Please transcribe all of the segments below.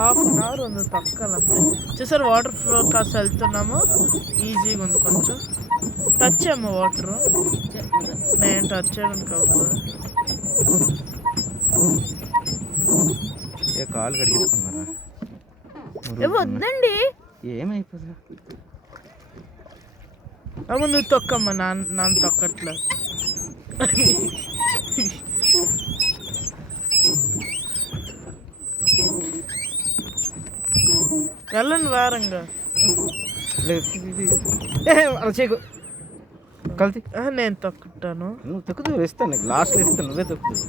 ½ ఉంది తక్కలంతే. చూసారు water flow కాస్త వెళ్తున్నాము, ఈజీగా ఉంది. కొంచెం టచ్ అమ్మ వాటర్, నేను టచ్ చేయడానికి కాదు. కాలు కడిగేసుకున్నారా? వద్దండి, ఏమైపోతుందా? అమ్మ నువ్వు తొక్కమ్మ, నాన్న తొక్కట్లే. వెళ్ళండి వారంగా. అలా చేయకు, కల్తీ. నేను తొక్కుతాను. నువ్వు తొక్కుతూ ఇస్తాను, నీకు లాస్ట్లో ఇస్తాను, నువ్వే తొక్కుతూ.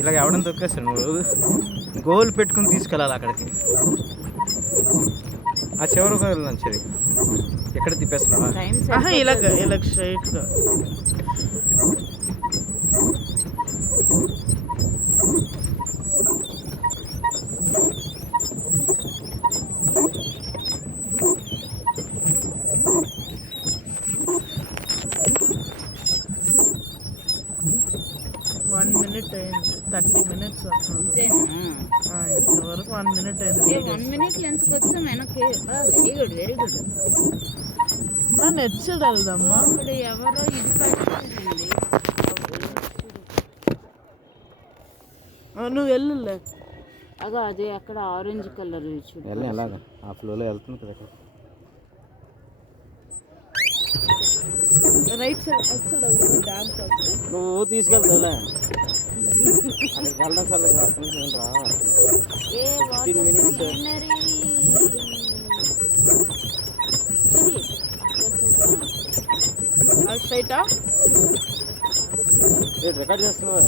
ఇలాగ ఎవడని తొక్కేస్తాను, నువ్వు గోల్ పెట్టుకుని తీసుకెళ్ళాలి అక్కడికి. ఆ చివరికి వెళ్ళాను. సరే, ఎక్కడ తిప్పేస్తున్నావా? ఇలాగ స్ట్రైట్గా. minute అయింది, 30 minutes వస్తుంది. ఇంతవరకు 1 minute అయింది. 1 minute లెంత్కి వచ్చాం వెనక్కి. Very good, very good. Net side వెళ్దామా? అక్కడ ఎవరో ఇది పట్టిందండి. నువ్వు వెళ్ళలే. అదో అదే అక్కడ ఆరెంజ్ కలర్ చూడు. ఎలాగా ఆ ఫ్లోలో వెళ్తుంది కదా. రైట్ సైడ్ వచ్చాడు డ్యామ్. నువ్వు తీసుకెళ్తావులే. వెళ్ళడం సార్ రా. 15 minutes. స్ట్రైటా రికార్డ్ చేస్తున్నావా?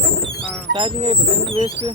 ఛార్జింగ్ అయిపోతుంది, వేస్ట్.